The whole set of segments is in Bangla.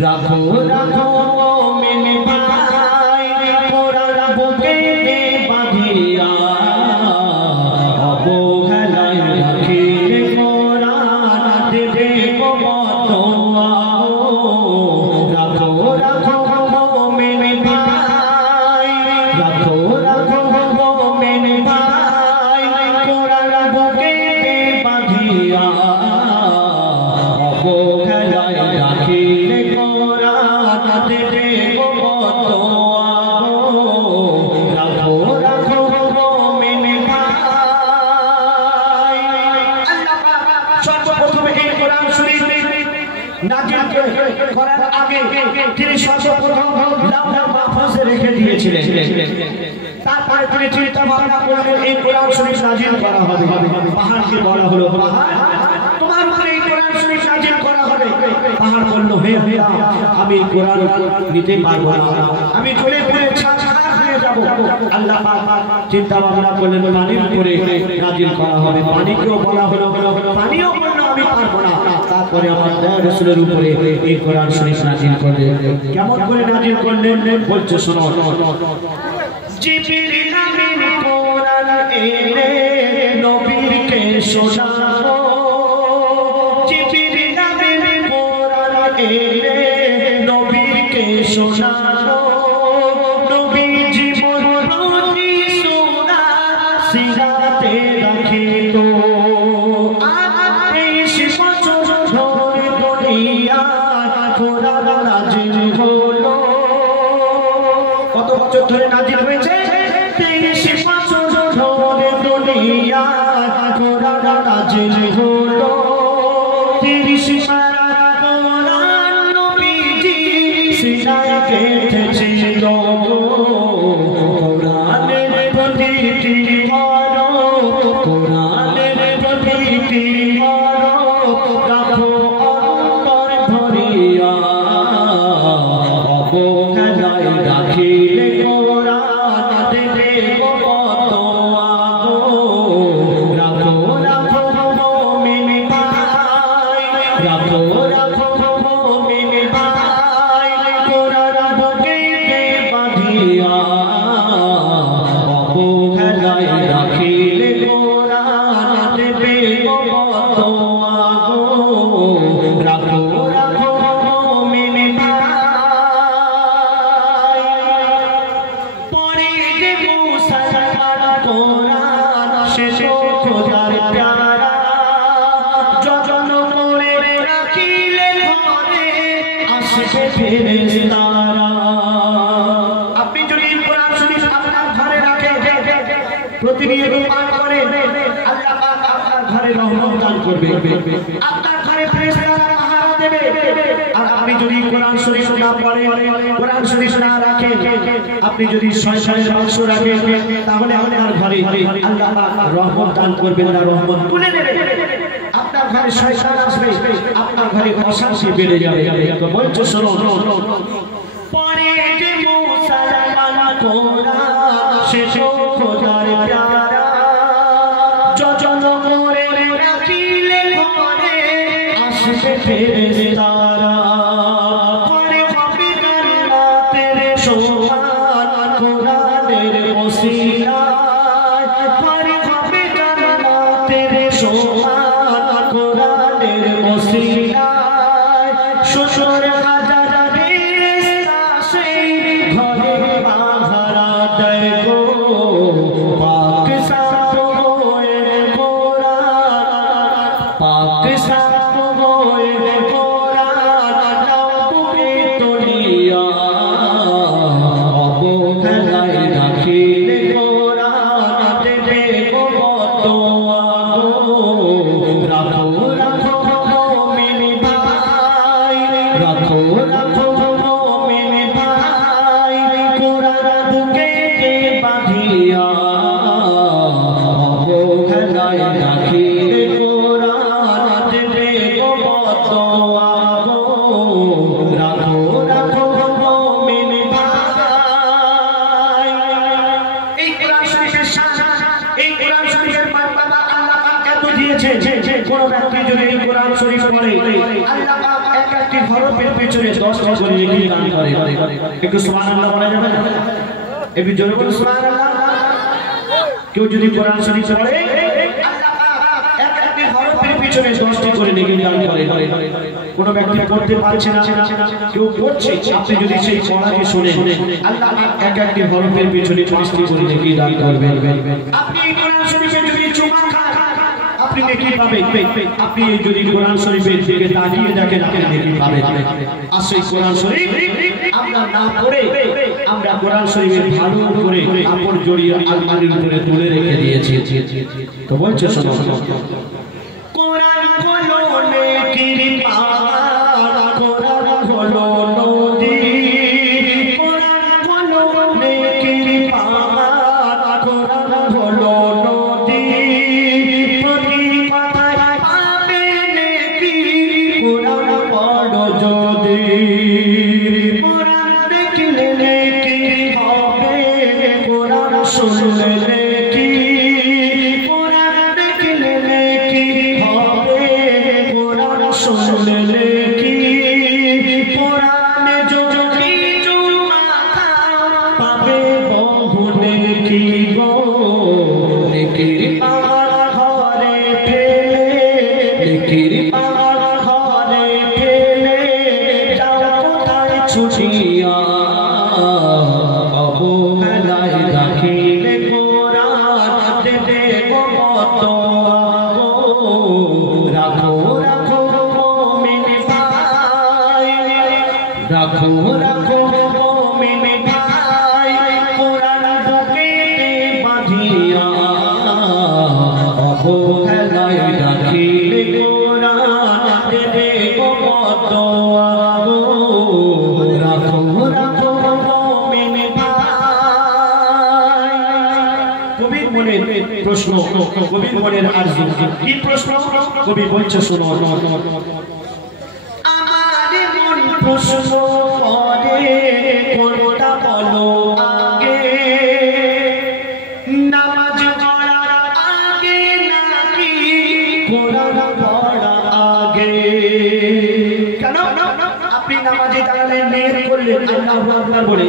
রাখো রাখো মুমিন ভাই কোরআন বুকে বাঁধিয়া অবহেলায় রাখিলে কোরআন দেবে বতোয়া রাখো রাখো মুমিন ভাই রাখো রাখো মুমিন ভাই কোরআন বুকে বাঁধিয়া অবহেলায় রাখিলে কোরআন দেবে বতোয়া রাখো রাখো মুমিন ভাই। আল্লাহ পাক সর্বপ্রথম এই কোরআন শরীফ নাযিল করার আগে তিনি সর্বপ্রথম লাউহে মাহফুজে রেখে দিয়েছিলেন। তারপরে তিনি চিন্তা ভাবনা করলেন এই কোরআন শরীফ নাযিল করা হবে। পাহাড়কে বলা হলো পাহাড় তোমার উপরে এই কোরআন শরীফ নাযিল করা হবে। পাহাড় বলল হে আল্লাহ আমি কোরআন নিতে পারবো না, আমি চলে পড়ে ছাড় হয়ে যাব। আল্লাহ পাক চিন্তা ভাবনা করলেন পানির উপরে নাযিল করা হবে। পানিকেও বলা হলো পানিও বলল আমি পারবো না। তারপরে আমার দয়ার রাসূলের উপরে এই কোরআন শরীফ নাযিল করলেন। কেমন করে নাযিল করলেন বলছে শোনো। জিবরিল আমিন কোরআন এনে নবীকে শোনালো, জিবরিল আমিন কোরআন এনে নবীকে শোনালো। নবীজি প্রতি সূরা সিরাতে রাখিত। 28 বছর ধরে দুনিয়ায় কোরআন নাযিল হলো। কত বছর ধরে নাযিল হয়েছে? 23 বছর ধরে দুনিয়ায় কোরআন নাযিল হলো। 30 পারা কোরআন নবীজি সিনায় গেঁথেছিল। কোরআনের প্রতিটি হরফ কোরআনের প্রতিটি হরফ রাখো অন্তর ধরিয়া অবহেলায় রাখিলে কোরআন দেবে বতোয়া রাখো রাখো মুমিন ভাই রাখো রাখো মুমিন ভাই কোরআন বুকে বাঁধিয়া অবহেলায় রাখিলে কোরআন দেবে বতোয়া রাখো রাখো মুমিন ভাই। পরে যে মুসলমান কোরআন সে তো খোদার প্যারা যজন করে রাখিলে ঘরে আসবে ফেরেশতারা। আপনি যদি কোরআন শরীফ আপনার ঘরে রাখেন প্রতিনিয়ত পাঠ করেন আল্লাহ পাক আপনার ঘরে রহমত দান করবে, আপনার ঘরে ফেরেশতারা পাহারা দেবে। আর আপনি যদি কোরআন শরীফ না পড়েন কোরআন শরীফ না রাখেন আপনি যদি শয়তানের বাক্স রাখেন তাহলে আপনার ঘরে আল্লাহ পাক রহমত দান করবেন না, রহমত তুলে নেবেন। আপনার ঘরে শয়তান আসবে, আপনার ঘরে অশান্তি বেড়ে যাবে। তো বলছো শোনো। পরে যে মুসলমান কোরআন সে তো খোদার প্যারা যজন করে রাখিলে ঘরে আসবে ফেরেশতারা। পরে হবে জান্নাতের সমান কোরআনের ওসিলায়, পরে হবে জান্নাতের সমান কোরআনের ওসিলায়। 70,000 ফেরেশতা সেই ঘরে পাহারা দেয় গো। পাক সাফ হয়ে কোরআন পাক সাফ হয়ে কোরআন নাও বুকে তুলিয়া অবহেলায় রাখিলে কোরআন দেবে বতোয়া রাখো রাখো মুমিন ভাই রাখো রাখো মুমিন ভাই কোরআন বুকে বাঁধিয়া অবহেলায় রাখিলে কোরআন দেবে বতোয়া রাখো রাখো মুমিন ভাই। এই কোরআন শরীফের শান, এই কোরআন শরীফের মার্তবা আল্লাহ পাক এত দিয়েছে যে কোন ব্যক্তি যদি এই কোরআন শরীফ পড়ে আল্লাহ পাক একটি হরফের পেছনে 10টি করে নেকি দান করে। একটু সুবহানাল্লাহ বলা যাবে না? একটু জোরে বলুন সুবহানাল্লাহ। কেউ যদি কোরআন শরীফ পড়ে আল্লাহ পাক একটি হরফের পেছনে 10টি করে নেকি দান করে। কোন ব্যক্তি পড়তে পারছে না, কেউ পড়ছে, আপনি যদি সেই পড়াকে শুনেন আল্লাহ এক একটি হরফের পেছনে 20টি করে নেকি দান করবেন। আপনি কোরআন শরীফে যদি চুমা খান আপনি নেকি পাবেন। আপনি যদি কোরআন শরীফের দিকে তাকিয়ে দেখেন আপনি নেকি পাবেন। আর সেই কোরআন শরীফ আমরা না পড়ে আমরা কোরআন শরীফের ভালো করে কাপড় জড়িয়ে আলমারির উপরে তুলে রেখে দিয়েছি। তো বলছে শোনো, কোরআন হলো নেকির পাহাড়, কোরআন হলো নদী, কোরআন হলো নেকির পাহাড়, কোরআন হলো নদী, প্রতি কথায় পাবে নেকি কোরআন পড়ো যদি, কোরআন দেখলে নেকি হবে, কোরআন শুনলে নেকি, কোরআন দেখলে নেকি হবে, কোরআন শুনলে নেকি, কোরআনে যদি চুমা খাও পাবে বহু নেকি গো, নেকির পাহাড় ঘরে ফেলে, নেকির পাহাড় ঘরে ফেলে যাও কোথায় ছুটিয়া, অবহেলায় রাখিলে কোরআন দেবে কত রাখো রাখো মুমিন ভাই, রাখো রাখো মুমিন ভাই, কোরআন বুকে বাঁধিয়া, অবহেলায় রাখিলে কোরআন দেবে কত রাখো রাখো মুমিন ভাই। কবির মনের প্রশ্ন, কবির মনের আরজু, কি প্রশ্ন? কবি বলছে শোনো, আমার মন প্রশ্ন করে কোনটা বলো আগে, নামাজ পড়ার আগে নাকি কোরআন পড়া আগে? কেন? আপনি নামাজে দাঁড়ালে নিয়ত করলেন আল্লাহু আকবার বলে,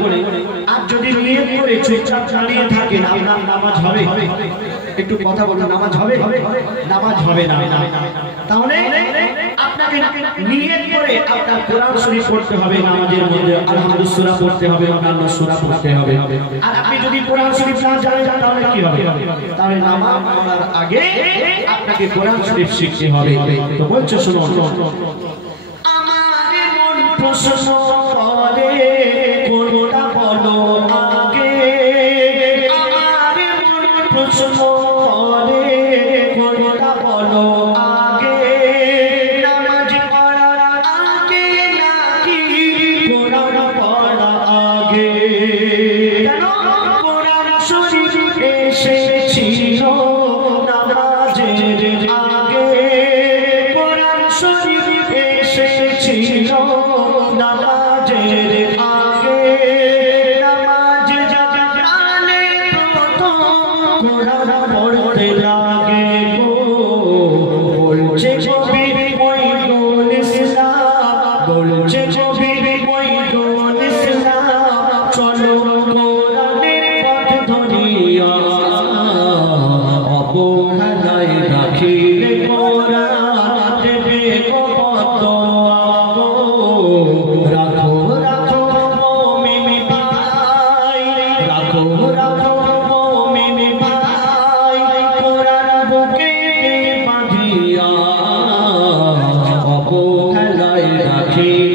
আর যদি নিয়ত করে চুপচাপ দাঁড়িয়ে থাকেন আপনার নামাজ হবে? একটু কথা বলুন, নামাজ হবে? নামাজ হবে না। তাহলে আপনাকে নিয়ত করে আপনার কোরআন শরীফ পড়তে হবে, নামাজের মধ্যে আলহামদুলিল্লাহ সূরা পড়তে হবে, অন্যান্য সূরা পড়তে হবে। আর আপনি যদি কোরআন শরীফ না জানেন তাহলে কি হবে? তাহলে নামাজ পড়ার আগে আপনাকে কোরআন শরীফ শিখতে হবে। তো বলছে শুনুন, আমার মন প্রশ্ন করে কোনটা বলো আগে, আমার মন প্রশ্ন করে কোনটা বলো আগে, নামাজ পড়ার আগে নাকি কোরআন পড়া আগে? কেন? কোরআন শরীফ এসেছিল নামাজের আগে, কোরআন শরীফ এসেছিল নামাজের আগে, নামাজ জানলে প্রথম কোরআন পড়তে লাগে গো, বলছে কবি মঈনুল ইসলাম, বলছে কবি মঈনুল ইসলাম, চলো কোরআনের পথ ধরিয়া, অবহেলায় রাখিলে কোরআন দেবে কত রাখো রাখো মুমিন ভাই, রাখো রাখো মুমিন ভাই, কোরআন বুকে বাঁধিয়া, অবহেলায় রাখিলে